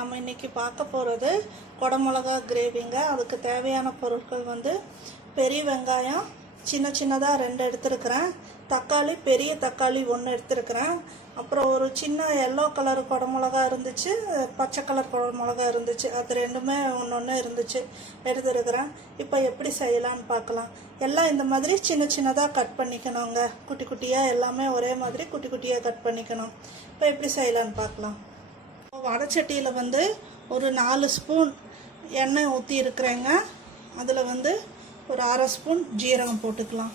நாம் இன்றைக்கி பார்க்க போகிறது குடமிளகா கிரேவிங்க. அதுக்கு தேவையான பொருட்கள் வந்து பெரிய வெங்காயம் சின்ன சின்னதாக 2 எடுத்துருக்கிறேன், தக்காளி பெரிய தக்காளி 1 எடுத்துருக்கிறேன், அப்புறம் ஒரு சின்ன எல்லோ கலர் குடமிளகா இருந்துச்சு, பச்சை கலர் குடமிளகா இருந்துச்சு, அது ரெண்டுமே ஒன்று இருந்துச்சு எடுத்துருக்கிறேன். இப்போ எப்படி செய்யலான்னு பார்க்கலாம். எல்லாம் இந்த மாதிரி சின்ன சின்னதாக கட் பண்ணிக்கணுங்க, குட்டி குட்டியாக எல்லாமே ஒரே மாதிரி குட்டி குட்டியாக கட் பண்ணிக்கணும். இப்போ எப்படி செய்யலான்னு பார்க்கலாம். வடைச்சட்டியில் வந்து ஒரு 4 ஸ்பூன் எண்ணெய் ஊற்றி இருக்கிறேங்க. அதில் வந்து ஒரு 1/2 ஸ்பூன் ஜீரகம் போட்டுக்கலாம்.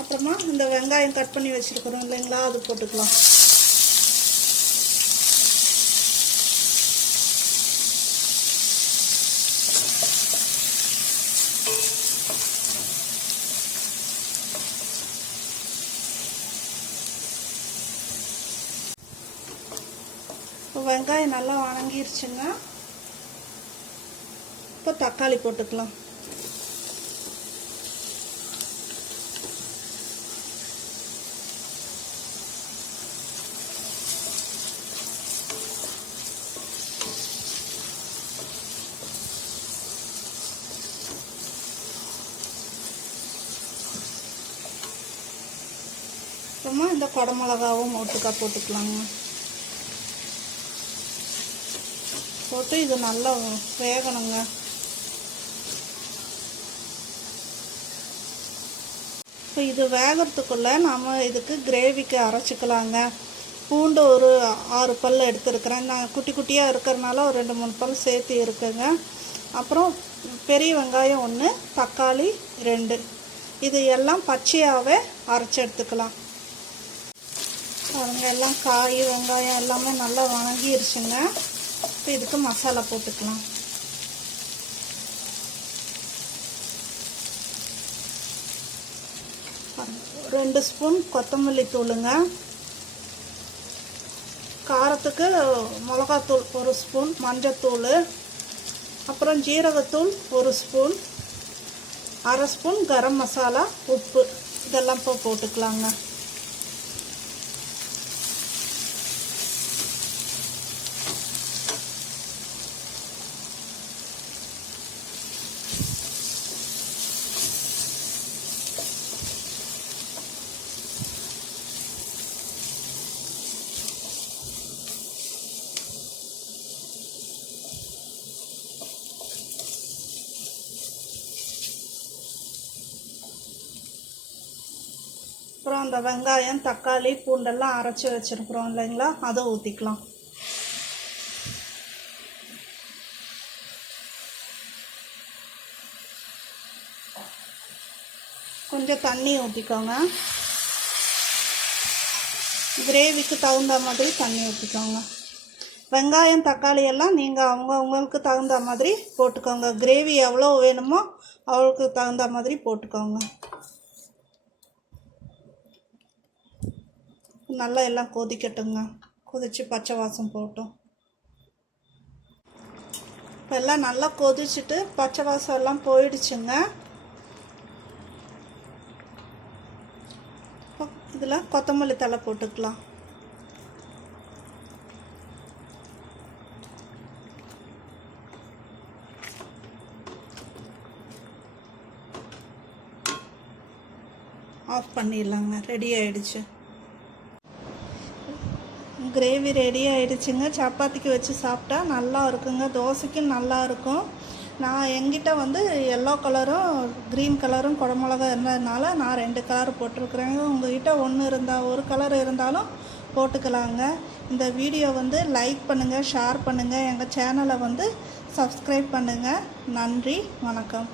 அப்புறமா இந்த வெங்காயம் கட் பண்ணி வச்சுருக்கிறோம் இல்லைங்களா, அது போட்டுக்கலாம். வெங்காயம் நல்லா வணங்கிருச்சுங்க. இப்போ தக்காளி போட்டுக்கலாம். அப்புறமா இந்த குடமிளகாவும் ஒட்டுக்கா போட்டுக்கலாங்க. போட்டு இது நல்லா வேகணுங்க. இப்போ இது வேகிறதுக்குள்ளே நாம் இதுக்கு கிரேவிக்கு அரைச்சிக்கலாங்க. பூண்டு ஒரு 6 பல் எடுத்துருக்கிறேன். நான் குட்டி குட்டியாக இருக்கிறனால ஒரு 2-3 பல் சேர்த்து இருக்குங்க. அப்புறம் பெரிய வெங்காயம் 1, தக்காளி 2, இது எல்லாம் பச்சையாகவே அரைச்சி எடுத்துக்கலாம். அவங்க எல்லாம் காய் வெங்காயம் எல்லாமே நல்லா வணங்கிருச்சுங்க. இப்போ இதுக்கு மசாலா போட்டுக்கலாம். ஒரு 2 ஸ்பூன் கொத்தமல்லி தூளுங்க. காரத்துக்கு மிளகாத்தூள் 1 ஸ்பூன், மஞ்சத்தூள், அப்புறம் ஜீரகத்தூள் 1 ஸ்பூன், 1/2 ஸ்பூன் கரம் மசாலா, உப்பு, இதெல்லாம் இப்போ போட்டுக்கலாங்க. அப்புறம் அந்த வெங்காயம் தக்காளி பூண்டெல்லாம் அரைச்சி வச்சுருக்குறோம் இல்லைங்களா, அதை ஊற்றிக்கலாம். கொஞ்சம் தண்ணி ஊற்றிக்கோங்க. கிரேவிக்கு தகுந்த மாதிரி தண்ணி ஊற்றிக்கோங்க. வெங்காயம் தக்காளி எல்லாம் நீங்கள் அவங்களுக்கு தகுந்த மாதிரி போட்டுக்கோங்க. கிரேவி எவ்வளோ வேணுமோ அவளுக்கு தகுந்த மாதிரி போட்டுக்கோங்க. நல்லா எல்லாம் கொதிக்கட்டுங்க. கொதிச்சு பச்சை வாசம் போட்டோம். இப்போ எல்லாம் நல்லா கொதிச்சுட்டு பச்சை வாசம் எல்லாம் போயிடுச்சுங்க. இதில் கொத்தமல்லி தழை போட்டுக்கலாம். ஆஃப் பண்ணிடலாங்க. ரெடி ஆயிடுச்சு. கிரேவி ரெடி ஆகிடுச்சுங்க. சப்பாத்திக்கு வச்சு சாப்பிட்டா நல்லா இருக்குங்க, தோசைக்கும் நல்லா இருக்கும். நான் எங்கிட்ட வந்து எல்லோ கலரும் க்ரீன் கலரும் குடமிளகா இருந்ததுனால நான் 2 கலர் போட்டிருக்குறேங்க. உங்கள்கிட்ட 1 இருந்தால் 1 கலர் இருந்தாலும் போட்டுக்கலாங்க. இந்த வீடியோ வந்து லைக் பண்ணுங்கள், ஷேர் பண்ணுங்கள், எங்கள் சேனலை வந்து சப்ஸ்கிரைப் பண்ணுங்கள். நன்றி, வணக்கம்.